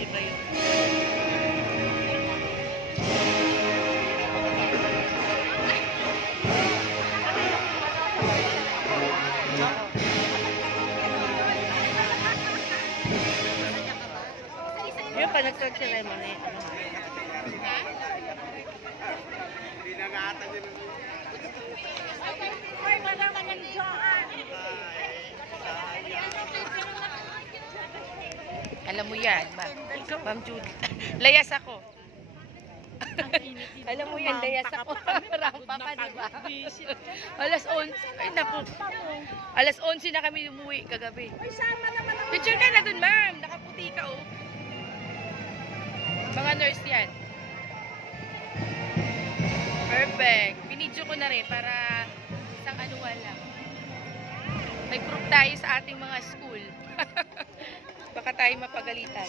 iba yun. Yung pa nagtag-ceremony. Alam mo yan, Ma'am Judy. Layas ako. Alam mo yan, layas ako. Rampa pa, diba? Alas 11. Ay, naku. Alas 11 na kami umuwi kagabi. Picture ka na dun, ma'am. Nakaputi ka, oh. Mga nurse yan. Perfect. Binidyo ko na rin para isang anual lang. May proof tayo sa ating mga school. Baka tayo mapagalitan.